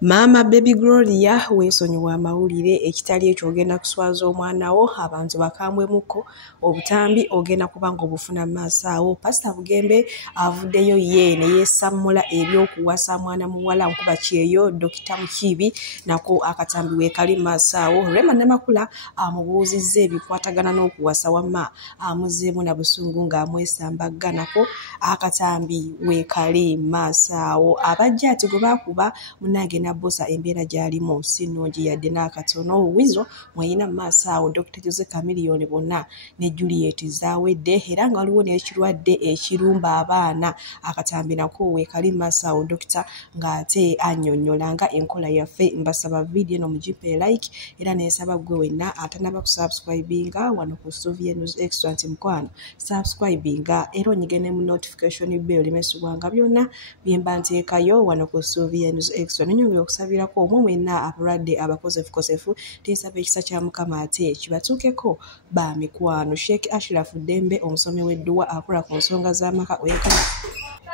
Mama Baby Gloria weesonyiwa amawulire ekitali ekyo ogenda kuswaza omwana wo abantu bakambwemuko obutambi ogenda kubanga obufuna maaso awo. Pastor Bugembe avuddeyo ye ne yeesammula ebyokuwasa mwana muwala nkuba kyeyo Dr. Mukiibi nako akatambi weekali maaso awo. Rema Namakula amubuuzizza ebikwatagana n'okuwasa wamma amuzzeemu na busungu ng'amwesambagga nako akatambi weekali maaso awo. Abajja ati gwe baakuba munnange Bosa embeera gy'alimu si nnungi yadde n'akatono. Wizo mweyina mu maaso awo Dr. Jose Chameleone bonna ne Juliet zaawedde era nga waliwo n'ekirwadde ekirumba abaana. Akatambi nako weekali mu maaso awo Dr. ng'ate annyonnyola nga enkola yaffe. Mbasaba vidiyo eno mugipe like era n'ensaba gwe wenna atanaba kusubscribinga wano ku Sylvia News Extra nti mukwano subscribinga era onyige ne mu notification bell limesubwanga byonna bye mba nteekayo wano ku Sylvia News Extra. Okusabirako omwe mwenna abalwadde abakosefu teesaba ekisa kya Mukama ate kibatuukeko ba mikwano. Sheikh Ashraf Dembe omusomi w'edduwa akola ku nsonga z'amaka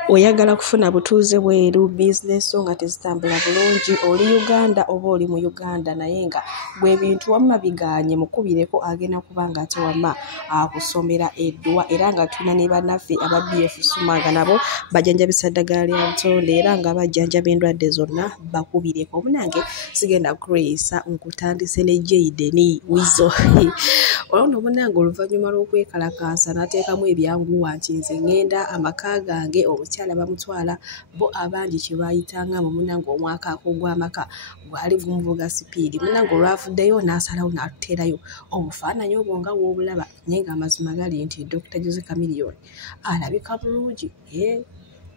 oyagala kufuna butuuze bweru bizinesi so nga tezitambula bulungi oli Uganda oba oli mu Uganda naye nga bwe bintu wamma biganye mukubireko agenda kubanga ate wamma akusomera edduwa era nga tulina ne bannaffe aba BF Suma nga nabo bajjanjabisa ddagala lya butonde era nga bajjanjaba endwadde zonna bakubireko. Omunange sigenda Grace nkutandise ne Jayden Wizo olwo omunange oluvannyuma lw'okwekalakaasa n'ateekamu ebyanguwa nti nze ngenda amaka gange omukyala bamutwala bo abandi kye baayitanga mu munange omwaka ogw'amaka gwali gumuvuga sipiidi. Munange olwavuddeyo n'asalawo n'atuteerayo obufaananyi obwo nga w'obulaba naye ng'amazima gali nti Dr. Jose Chameleone alabika bulungi.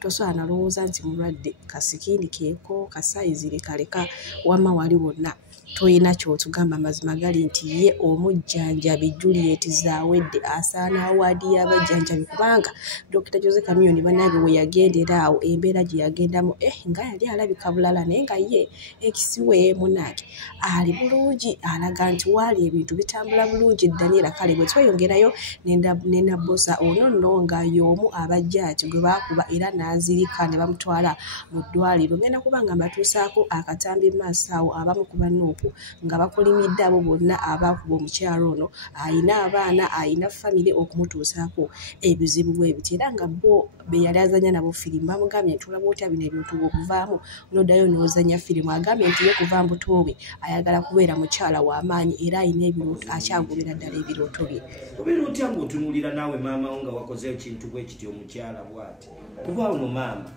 Tosobola nalowooza nti mulwadde kasikiini keeko kasayizire kaleka wamma wali wonna toyina kyotugamba. Mazima gali nti ye omujjanjabi Juliet zaawedde asaana awaadi y'abajjanjabi kubanga Dr. Jose Chameleone bannange we yagendera awo embeera gye yagendamu nga yali alabika bulala naye nga ye ekisiwe munnange ali bulungi alaga nti waali ebintu bitambula bulungi. Daniela kale bwe tweyongerayo ne Nabosa ono nno nga y'omu abajja ati gwe baakuba era n'azirika ne bamutwala mu ddwaliro. Ngenda kubanga mbatuusaako akatambi maaso awo abamu ku bannuupu nga bakolimidde abo bonna abaakuba omukyalo ono ayina abaana ayina famire okumutuusaako ebizibu bwe biti era nga bo be yali azanya nabo firimu bamugambye nti olaba otya bino ebintu okuvaamu n'oddayo n'ozanya firimu. Agambye nti ye kuva mbuto bwe ayagala kubeera mukyala w'amaanyi era ayina ebirooto akyagobera ddala ebirooto bye. Obeera otya ng'otunuulira naawe maama wo nga wakoze ekintu bwe kiti omukyala bw'ati kuba ono maama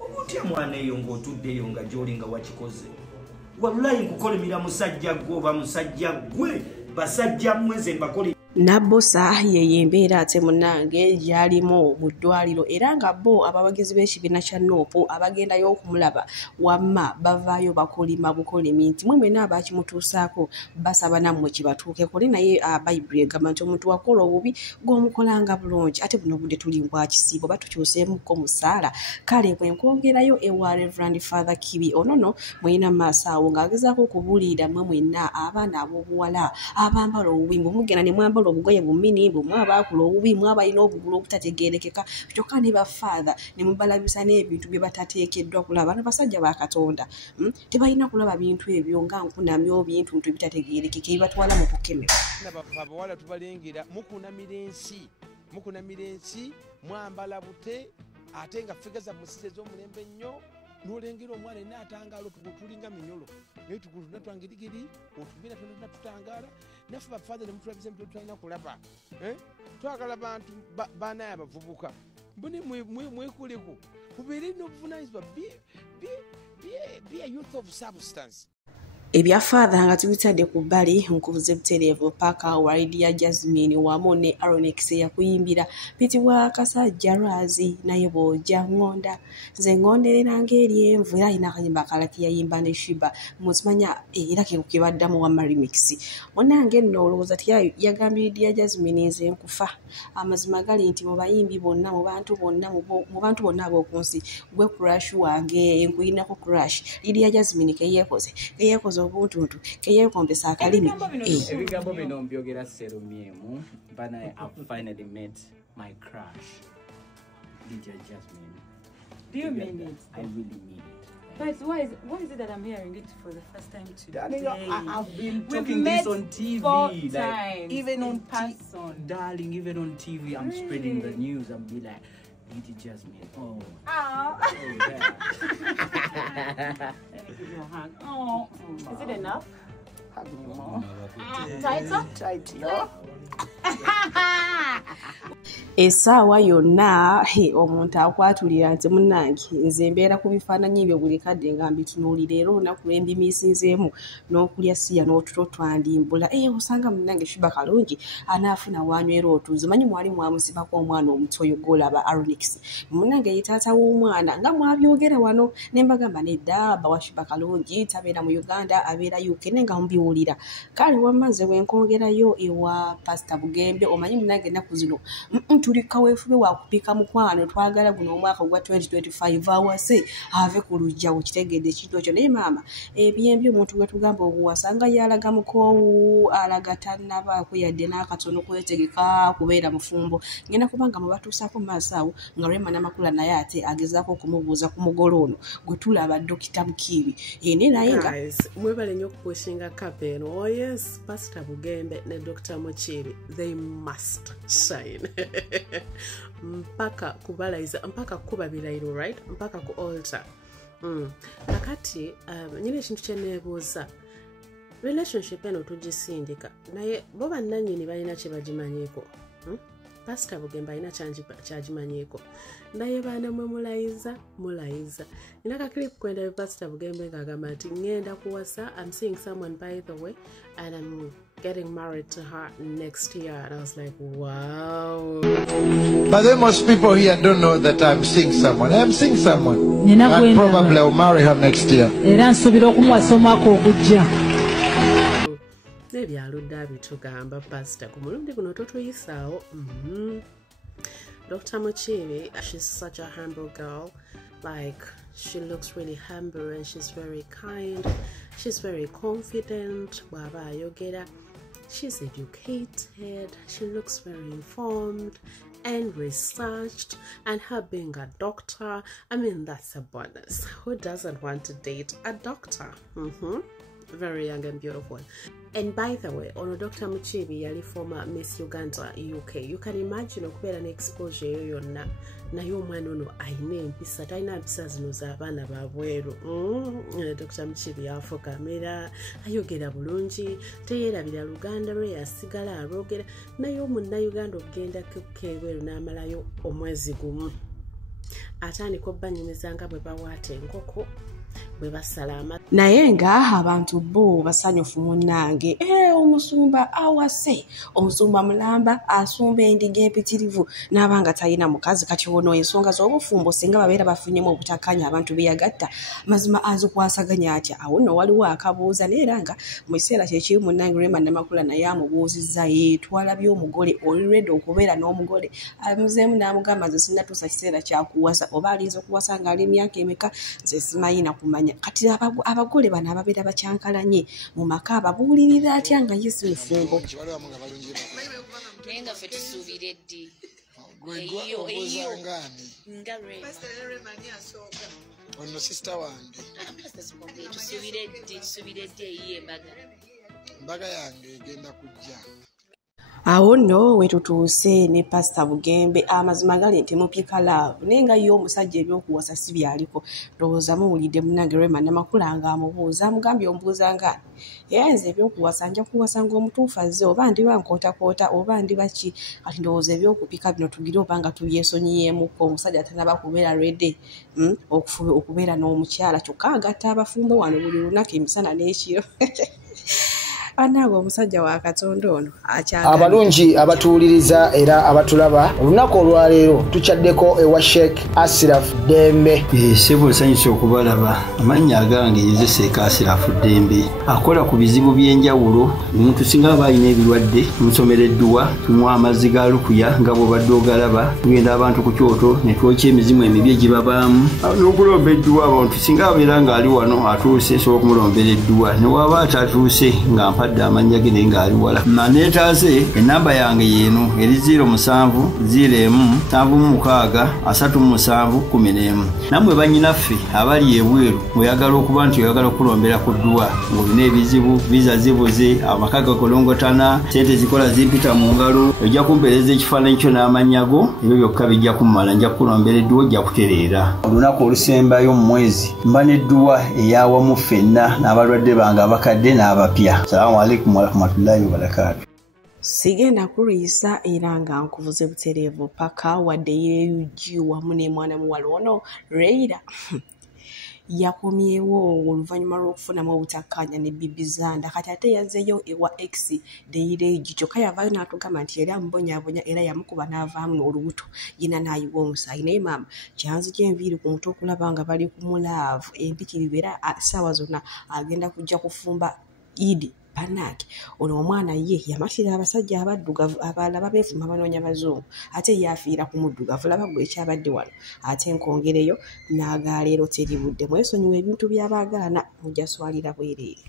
oba otya mwana eyo ng'otuddeyo nga gy'oli nga wakikoze wallahi nkukolimira musajja gwe oba musajja gwe basajja mweze mbakoli. Nabosa ye mbeera ate munnange gy'alimu mu ddwaliro era nga bo abawagizi b'ekibiina kya Nuupu abagendayo okumulaba wamma bavaayo bakolima bukolimi nti mwe mwenna abaakimutuusaako basaba nammwe kibatuukeko naye Bayibuli egamba nti omuntu wakola obubi gw'omukolanga bulungi ate buno budde tuli mbwa kisiibo batukyuseemuko musaala. Kale bwe nkwongerayo ewa Reverend Father Kibi onono mweyina maaso awo ng'agezaako okubuulirira mwe mwenna abaana ab'obuwala abambala obubi mugenda ne mwambala obugoye bumini bwe mwabaakula obubi mwabalina obugulu obutategeerekeka kyokka ne bafaatha ne mubalabisa n'ebintu bye batateekeddwa kulaba. Bano basajja ba Katonda tebalina kulaba bintu ebyo nga nkunamyo bintu ebitategeerekeka ebibatwala mu kukemera. Abawala tubalengera mukunamira ensi mwambala bute ate nga ffega za musize z'omulembe nnyo n'olengera omwana n'atangaala tulinga minyolo naye tukutuna twangirigiri otubira tonna tutangaala naffe bafaatha ne mutulabiza ebintu tulina kulaba twagala bantu baanaye abavubuka mbone mwekuleku mubeere n'obuvunaanyizibwa be a youth of substance. Ebya Father nga tubitadde ku bbali nkubuze butereevu paka wa Lydia Jasmine wamu ne Aronex yakuyimbira pitibwa Kasajja Lwazi naye bw'ojja ngonda nze ngonderera ng'eryenvu era ayina akayimba akalaki yayimba ne Shiba musimanya era ke baddamu wa remix. Munnange nno olowooza yagambye Lydia Jasmine nze nkufa. Amazima gali nti mu bayimbi bonna mu bantu bonna ab'oku nsi gwe crush wange nkuyinako crush Lydia Jasmine keyeekoze obuntuntu keyeekompesa akalimi. Ebigambo bino mbyogera Serumiemu but I finally met my crush Lydia Jasmine. Do you mean it? I really mean it. But why is it that I'm hearing it for the first time today? Darling, I've been We've talking met this on TV. 4 like, times even on person. darling, even on TV, I'm spreading the news. I'm be like, Lady Jasmine. Oh. Oh. Yeah. Let me give you a hug. Oh. Is it enough? Hug me more. Tighter? Tight, yo. Essaawa yonna omuntu akwatulira nti munnange nze mbeera ku bifaananyi ebyo buli kadde nga mbitunuulira era olunaku lwe mbimiisinzeemu n'okulya siya n'otuto twandimbula osanga munnange Shuba Kalungi anaafuna wanywera otuze manyi mwali mwamusibako omwana omuto oyo gw'olaba Aronix munnange ye taata w'omwana nga mwabyogera wano ne mbagamba nedda bawa Shuba Kalungi tabeera mu Uganda abeera UK ne nga mubiwulira kale wammaze wenkongerayo ewa Pastor Bugembe omanyi munnange ennaku zino tuli kaweefube wakupika mukwano twagala guno omwaka gwa 2025 awase ave ku lujja okitegedde ekintu ekyo naye maama ebyembi omuntu gwe tugamba okuwasanga yalaga mukoowu alaga tannaba kuyadde n'akatono kwetegeka kubeera mufumbo ngenda kubanga mubatuusako mu maaso awo nga Rema Namakula naye ate agezaako okumubuuza ku mugolo ono gwe tulaba Dr. Mukiibi ne naye nga mwebale nnyo okupushinga campaign. Oh yes, Pastor Bugembe ne Dr. Mukiibi, they must shine. Mpaka kubalaiza, mpaka kuba bilairo, right? Mpaka ku altar. Kakati, nyine ekintu kyeneebuuza. Relationship eno tugisindika. Naye bo bannannyini balina kye bagimanyiiko. Pastor Bugembe alina kyagimanyiiko. Naye baana mwe mulayiza. Nina ka clip kwenda Pastor Bugembe ng'agamba nti ngenda kuwasa. I'm seeing someone by the way and I'm getting married to her next year. And I was like, wow. But then most people here don't know that I'm seeing someone. I'm seeing someone. And probably I'll marry her next year. Nebyaludde abitugamba Pastor ku mulundi guno totuyisaawo. Dr. Mukiibi, she's such a humble girl. Like, she looks really humble and she's very kind. She's very confident. Baba ayogera. She's educated. She looks very informed and researched. And her being a doctor, I mean, that's a bonus. Who doesn't want to date a doctor? Very young and beautiful. And by the way, ono Dr. Mukiibi yali former Miss Uganda UK. You can imagine okubeera n'exposure eyo yonna naye omwana ono ayina empisa talina mpisa zino z'abaana babweru. Dr. Mukiibi yafukamira ayogera bulungi teyeerabira Luganda lwe yasigala alwogera naye omunnayuganda okugenda kebweru n'amalayo omwezi gumu atandika obbanyumiza nga bwe bawaata enkoko naye nga abantu bo basanyufu munnange omusumba awase omusumba mulamba asumba endiga empitirivu n'abanga talina mukazi kati ono ensonga z'obufumbo singa babeera bafunyemu obutakanya abantu beyagatta mazima azikwasaganya atya awo nno waliwo akabuuza naye era nga mu kiseera kyekiri munnange Rema Namakula naye amubuuzizza twalabye omugole oli ready okubeera n'omugole amuzeemu n'amugamba nze sinnatuusa kiseera kyakuwasa oba alinza okuwasa ng'ali emyaka emeka nze simayina kumanya kati abagole bano ababeera bakyankalanye mu maka ababuulirira atya nga ye si mufumbo naye nga ffe tusuubira eddi ono sister wange tusuubira eddi eyiye embaga yange egenda kujja awo nno wetutuuse ne Pastor Bugembe amazima gali nti mupika love naye nga ye omusajja ebyokuwasa si byaliko ndowooza muwulidde munnange Rema Namakula ng'amubuuza amugambye omubuuza nga nze ebyokuwasa nja kuwasa ng'omutuufu azze oba ndi bankootakoota oba ndi baki kati ndowooza ebyokupika bino tugire oba nga tubyesonyiyeemuko omusajja tanaba kubeera ready okubeera n'omukyala kyokka agatta abafumbo wano buli lunaku emisana n'ekiro Anago omusajja wa Katonda ono abalungi abatuuliriza era abatulaba olunaku olwaleero tukyaddeko ewa Sheikh Ashraf Dembe sebo sanyusa okubalaba amannya agange Sheikh Ashraf Dembe akola ku bizibu by'enjawulo omuntu singa balina ebirwadde musomereddwa tumwa amazzi ga lukuya nga bw'obadde ogalaba tugenda abantu ku kyoto ne twokya emizimu emibi egibabaamu n'okulomba edduwa abantu singa abeera ng'ali wano atuuse sobola okumulombera edduwa ne waba atatuuse nga abadde amanya ge ngaali wala neetaase enamba yange yeeno eri 0701 nammwe bannyinaffe abali ebweru oyagala okuba nti oyagala okulombera ku ddwa ng'olina ebizibu viza zibuze amaka gakolongotana sente zikola zimpita mu ngalo ojja kumpeereza ekifaananyi kyo n'amanyago ebyo byokka bijja kummala nja kukulombera edduwa ojja kutereera olunaku olusembayo mu mwezi mba n'edduwa eyawamu ffenna n'abalwadde bange abakadde n'abapya. Salaamu alaikum warahmatullahi wabarakatuh. Sigenda kuluyisa era nga nkuvuze butereevu paka wadde yuji wamu ne mwana muwala ono Reira yakomyewo oluvannyuma lw'okufunamu obutakkaanya ne Bibi Zanda kati ate yazzeeyo ewa X Deireji kyokka yavaayo n'atugamba nti yali amubonyaabonya era yamukuba n'avaamu n'olubuto yina n'ayiwa omusaayi naye maama kyanzigya enviiri ku mutwe okulaba nga bali ku mulaavu empitirivu era ssaawa zonna agenda kujja kufumba Idi Panaki ono omwana ye yamatira abasajja abaddugavu abalala babeefuma banoonya bazungu ate yafiira ku muddugavu laba gwe ekyabadde wano ate nkongereyo n'agaaleero teribudde mwesonyiwa ebintu by'abaagaana mujaswalira bwereere.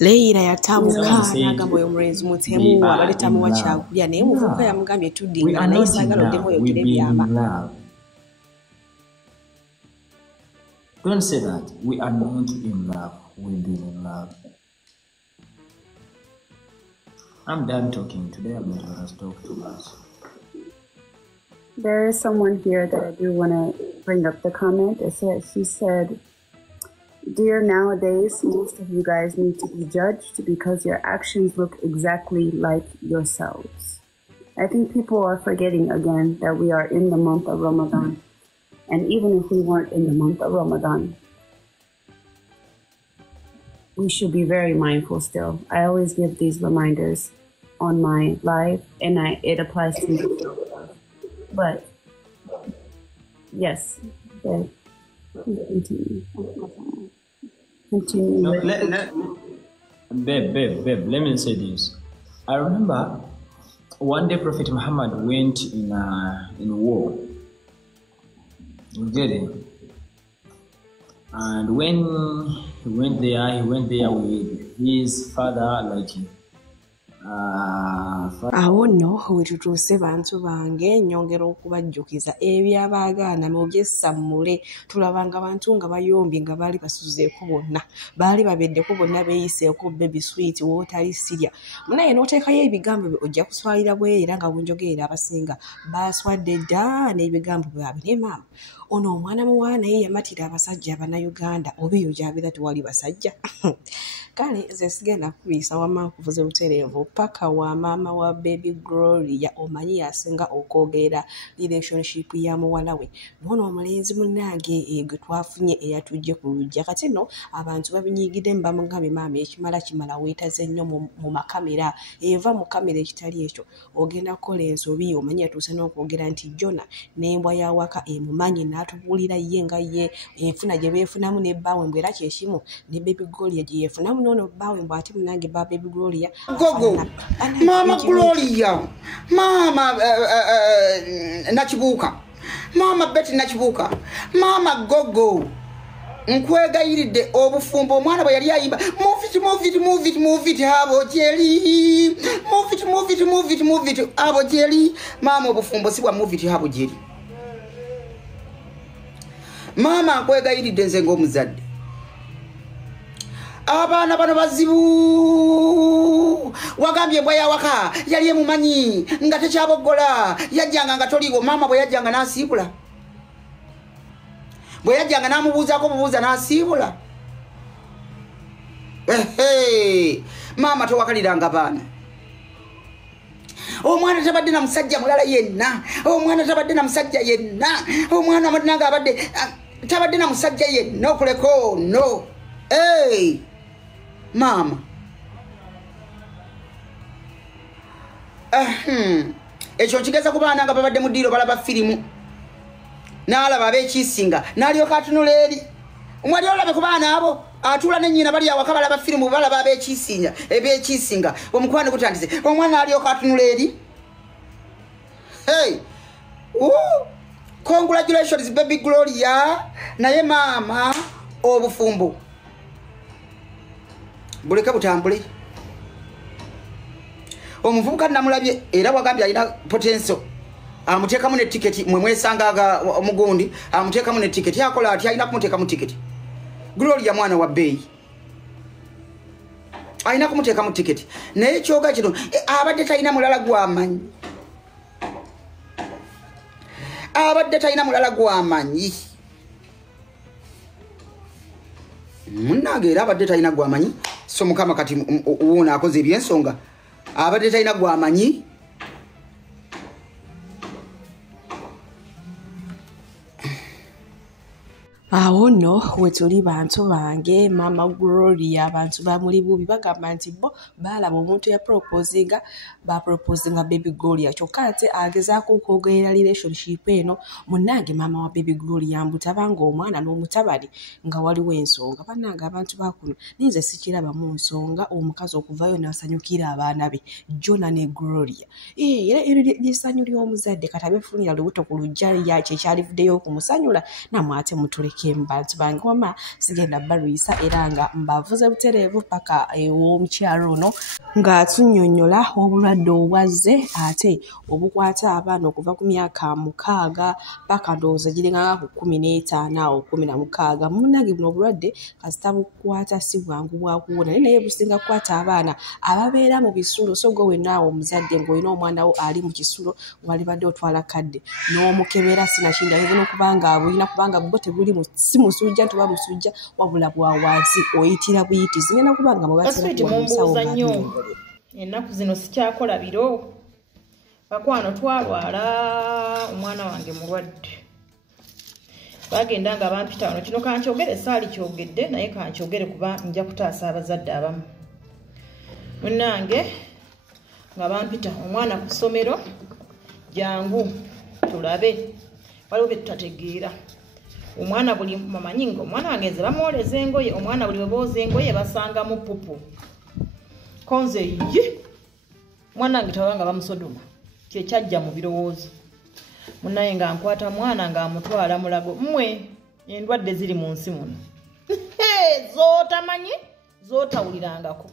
Leira yatamuka n'agamba oyo omulenzi mutemu abadde tamuwa kyakulya naye muvubuka yamugambye tuddingana naye saagala oddemu oyogere byama. Don't say that. We are not in love. We've been in love. I'm done talking. Today I'm not going to talk too much. There is someone here that I do want to bring up the comment. She said, "Dear, nowadays, most of you guys need to be judged because your actions look exactly like yourselves." I think people are forgetting again that we are in the month of Ramadan. And even if we weren't in the month of Ramadan, we should be very mindful still. I always give these reminders on my live, and it applies to me. But yes, continue. No, babe, let me say this. I remember one day Prophet Muhammad went in war. You get it? And when he went there with his father, like awo nno wetutuuse bantu bange nyongera okubajjukiza ebyabaagaana mu byessammule tulabanga bantu nga bayombi nga baali basuzeeko bonna baali babeddeko bonna beeyiseeko baby sweet wootali sirya munaye n'oteekayo ebigambo bye ojja kuswalira bweyo era nga bwenjogerera abasinga baswadde dda n'ebigambo byabwe naye maama ono omwana muwala naye yamatira abasajja abannayuganda oba eyo gy'abeera tewali basajja kale nze sigenda kulisa wamma nkuvuze butereevu paka wa maama wa Baby Gloria omanyi yasinga okwogera relationship ya muwala we nono omulenzi munnange gwe twafunye eyatujje ku lujja kati nno abantu babinyiigidde mbamugambye maama ekimala weetaze nnyo mu makamera eva mu kamera ekitali ekyo ogenda kukola ensobi omanyi yatuuse n'okwogera nti Jona n'embwa yawaka emumanyi n'atubuulira ye nga ye enfuna gye beefunamu ne bbaawe mbwe era kyekimu ne Baby Gloria gye yeefunamu nono bbaawe mbwe ate munange ba Baby Gloria gogo mama Gloria mama Nakibuuka mama Betty Nakibuuka mama gogo nkwegayiridde obufumbo omwana bwe yali ayimba move it abo jeri move it abo jeri mama obufumbo si bwa move it abo jeri mama nkwegayiridde nze ng'omuzadde abaana bano bazibu wagambye embwa yawaka yali emumanyi nga tekyaboggola yajjanga nga toliiwo mama bwe yajjanga n'asiibula bwe yajjanga n'amubuuzaako obubuuza n'asiibula mama towakaliranga baana omwana tabadde na musajja mulala yenna omwana tabadde na musajja yenna omwana amadinanga abadde tabadde na musajja yenna okuleko no mama ekyo kigeza ku baana nga babadde mu ddiiro balaba firimu n'alaba ab'ekiisinga n'alyoka atunula eri omwali olabe ku baana abo atula n'ennyina bali awaka balaba firimu balaba eb'ekiisinga omukwano gutandise omwana alyoka atunula eri congratulations Baby Gloria naye maama obufumbo buleke butambule omuvubuka namulabye era wagambye alina potential amuteekamu ne tiketi mwe mwesangaga omugundi amuteekamu ne tiketi akola ati alina kumuteekamu tiketi Gloria mwana wa bbeeyi alina kumuteekamu tiketi naye kyoga kino abadde talina mulala gw'amanyi abadde talina mulala gw'amanyi munnange era abadde talina gw'amanyi so mukama kati uwona akoze ebyensonga abadde talina gw'amanyi awo nno wetuli bantu bange mama Gloria abantu bamuli bubi bagamba nti bo balaba omuntu ya proposinga baby Gloria kyokka ate agezaako okwogerera relationship eno munnange mama wa baby Gloria mbutabanga omwana n'omutabani nga waliwo ensonga bannange abantu bakuno ninze sikirabamu nsonga omukazi okuvayo n'asanyukira abaana be Jona ne Gloria era lisanyu ly'omuzadde katabefunira lubuto ku lujja yakye kyalivuddeyo okumusanyula namwe ate mutuleke bantu bange wama sigenda barisa era nga mbavuze butereevu paka ew'omukyalo ono ng'atunyonnyola obulwadde obwazze ate obukwata abaana okuva ku myaka 6 paka ndowooza giringanga ku 15 awo 16 munnange buno obulwadde kasita bukwata si bwangu bwakuwona naye businga kukwata abaana ababeera mu bisulo so gwe wenaawe omuzadde ng'olina omwana wo ali mu kisulo walibadde otwala kadde n'omukebera sinakindi ayinza okubanga bulina kubanga bwo tebuli si musujja tuba musujja wabula bwa wansi oyitira buyiti zingenda kubanga mumbuuza nnyo ennaku zino sikyakola biro bakwano twalwala omwana wange mulwadde bagenda nga bampita wano kino kankyogere saali kyogedde naye kankyogere kuba nja kutaasa abazadde abamu munnange nga bampita omwana ku ssomero jangu tulabe waliwo bye tutategeera omwana buli mamanyi ngo omwana wange nze bamwoleza engoye omwana buli webooza engoye basangamu pupu konze ye mwana wange tawanga bamusodoma kyekyajja mu birowoozo munnaye nga nkwata mwana nga amutwala mulago mmwe endwadde ziri mu nsi muno zootamanyi zootawulirangako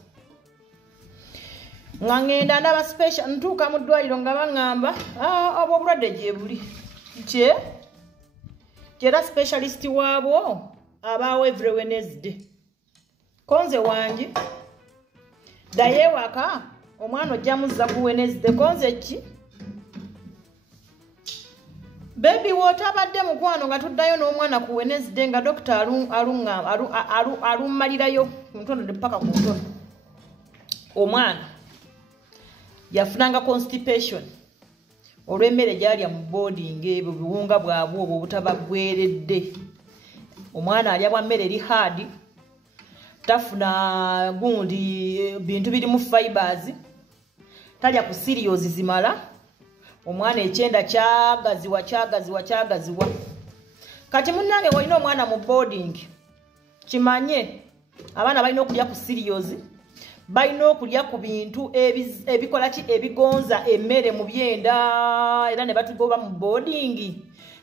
nga ngenda ndaba special ntuuka mu ddwaliro nga baŋŋamba obwo obulwadde gye buli kye Kera specialist wabo abawo every Wednesday. Konze wanji daye waka omwana ojja muzza ku Wednesday konze ki baby wotabadde mukwano nga tuddayo n'omwana ku Wednesday nga doctor alummalirayo ntono de paka ku ntono omwana yafunanga constipation olw'emmere gyalya mu boarding ebyo biwunga bwabwo obwo butabagweredde omwana alya bwa mmere eri hard tafuna gundi bintu biri mu fibers talya ku cereals zimala omwana ekyenda kyagaziwa kati munnange walina omwana mu boarding kimanye abaana balina okulya ku cereals balina okulya ku bintu ebikola ki ebigonza emmere mu byenda era ne batugoba mu boarding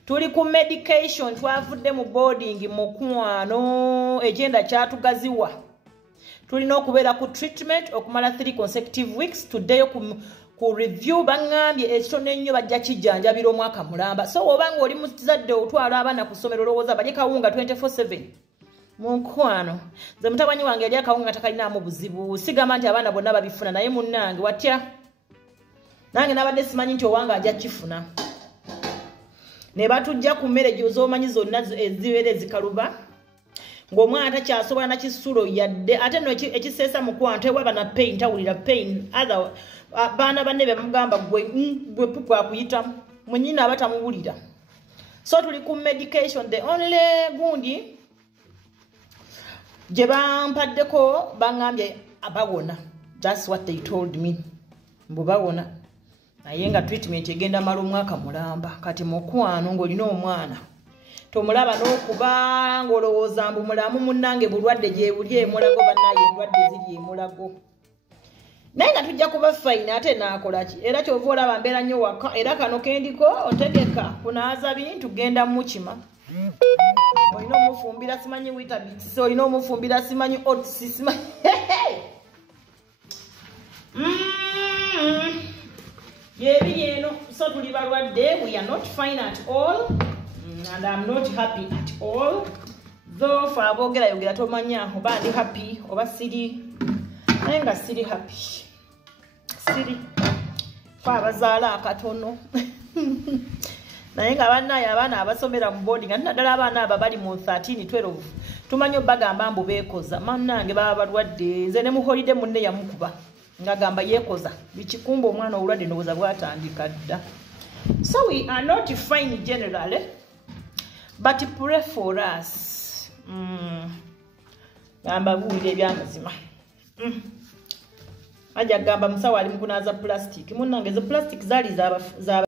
tuli ku medication twavudde mu boarding mukwano ekyenda kyatugaziwa tulina okubeera ku treatment okumala 3 consecutive weeks tuddeyo ku review bangambye ekitono ennyo bajja kijjanjabira omwaka mulamba so obanga oli muzadde otwala abaana ku ssomero lowooza balye kawunga 24/7 munkwano nze mutabanyi wange yali akawunga takalinamu buzibu sigamba nti abaana bonna babifuna naye munnange watya nange nabadde simanyi nti owanga ajja kifuna ne batujja ku mmere gy'ozoomanyi zonna ezibeera ezikaluba ng'omwana takyasobola na kisulo yadde ate no ekiseesa mukwano tewaba na pain tawulira pain baana banne bemugamba gwe pupu akuyitamu mwenyina abatamubulira so tuli ku medication the only gundi gye bampaddeko bangambye abawona that's what they told me mbu bawona naye nga treatment egenda mala omwaka mulamba kati mukwano ng'olina omwana tomulaba n'okuba ng'olowooza mbu mulamu munnange bulwadde gye buli emulago bannaye endwadde ziri emulago naye nga tujja kuba fayini ate naakola ki era kyova olaba mbeera nnyo waka era kano kendiko otegeka kunaaza bintu genda mukima olina omufumbira simanyi witabits olina omufumbira simanyi ots simanyi Yebiri eno so tuli balwadde, we are not fine at all and I'm not happy at all. Though for abogera yogera tomanya oba ndi happy oba siri. Naye nga siri happy. Siri. Fa abazaala akatono. Naye nga bannaye abaana abasomera mu boarding ate naddala abaana abo bali mu 13-12 tumanyi bagamba mbu beekoza mannange baba balwadde nze ne mu holiday munne yamukuba ngagamba yeekoza bikikumba omwana obulwadde ndowooza bwatandika dda. So we are not fine generally but pray for us. Gamba buulira ebyamazima. Ajja gamba musawo ali mu kunaaza plastic munnange zo plastic zaali za